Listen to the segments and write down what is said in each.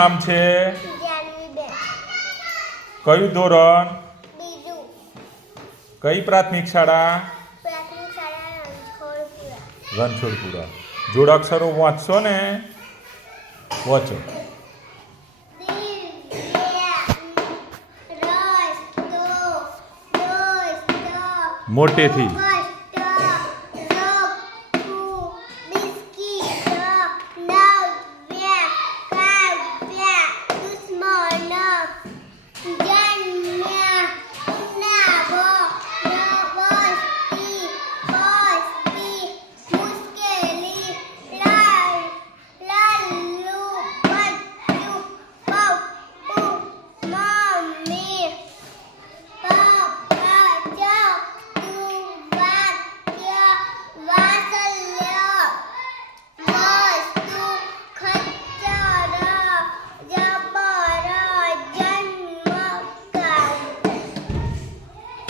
નામ છે? કયું ધોરણ? કઈ પ્રાથમિક શાળા? રણછોડપુરા. જોડાક્ષરો વાંચશો ને? વાંચો. મોટેથી.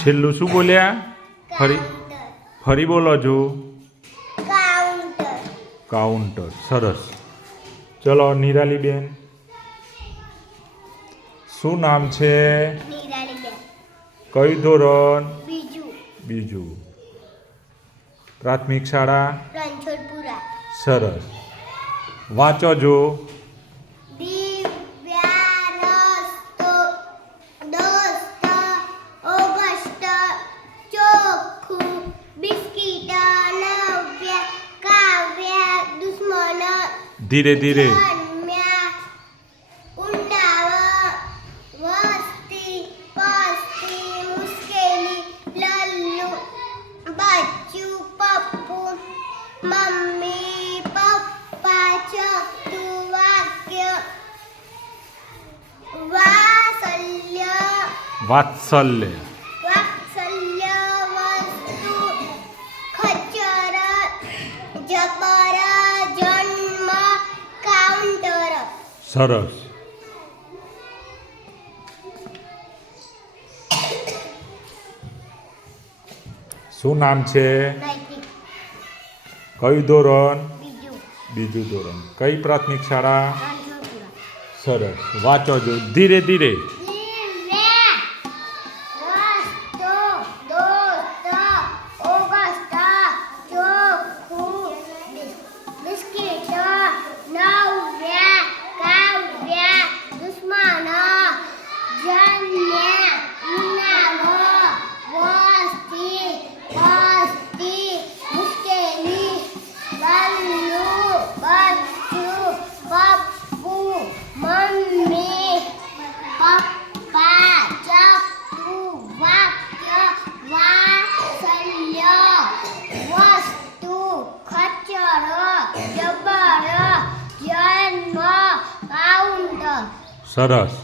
છેલ્લું શું બોલ્યા? ફરી બોલો છો. કાઉન્ટર. સરસ. ચલો નિરાલીબેન, શું નામ છે? કયું ધોરણ? બીજું. પ્રાથમિક શાળા? રણછોડપુરા. સરસ. વાંચો જો. ધીરે ધીરે. મમ્મી પપ્પા ચકુ વાક્ય વાત્સલ્ય વાત્સલ્ય. વસ્તુ ખચ્ચર જબર જન્મ કાઉન્ટર. સરસ. શું નામ છે? કયું ધોરણ? બીજું ધોરણ. કઈ પ્રાથમિક શાળા? સરસ. વાંચો જો ધીરે ધીરે. સરસ.